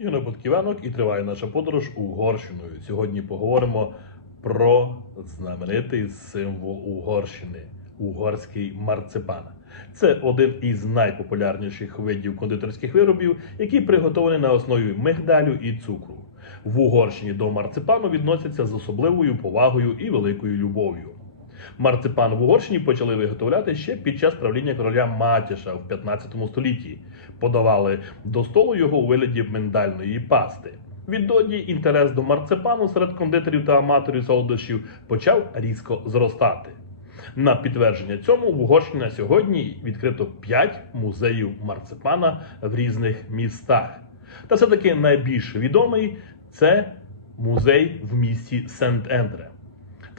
Подківенок і триває наша подорож Угорщиною. Сьогодні поговоримо про знаменитий символ Угорщини угорський марципан. Це один із найпопулярніших видів кондитерських виробів, який приготований на основі мигдалю і цукру. В Угорщині до марципану відносяться з особливою повагою і великою любов'ю. Марципан в Угорщині почали виготовляти ще під час правління короля Матіша в 15 столітті. Подавали до столу його у вигляді миндальної пасти. Відтоді інтерес до марципану серед кондитерів та аматорів солодощів почав різко зростати. На підтвердження цьому в Угорщині на сьогодні відкрито 5 музеїв марципана в різних містах. Та все-таки найбільш відомий це музей в місті Сент-Ендре.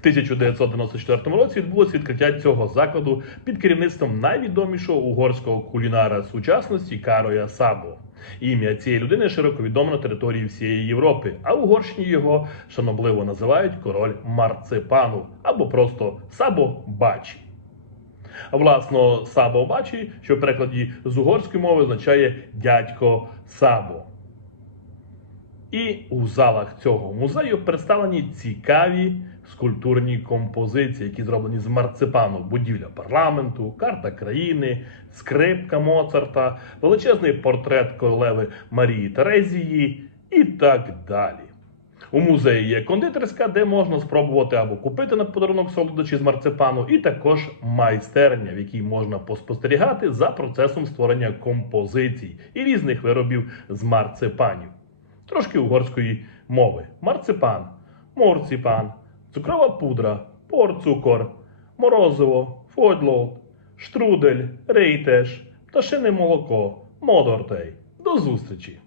В 1994 році відбулося відкриття цього закладу під керівництвом найвідомішого угорського кулінара сучасності Кароя Сабо. Ім'я цієї людини широко відоме на території всієї Європи, а в Угорщині його шанобливо називають король марципану або просто Сабо Бачі. Власно, Сабо Бачі, що в перекладі з угорської мови означає дядько Сабо. І у залах цього музею представлені цікаві скульптурні композиції, які зроблені з марципану, будівля парламенту, карта країни, скрипка Моцарта, величезний портрет королеви Марії Терезії і так далі. У музеї є кондитерська, де можна спробувати або купити на подарунок солодощі з марципану, і також майстерня, в якій можна поспостерігати за процесом створення композицій і різних виробів з марципанів. Трошки угорської мови: марципан, морципан, цукрова пудра, порцукор, морозиво, фойдлот, штрудель, рейтеш, пташине молоко, модортей. До зустрічі!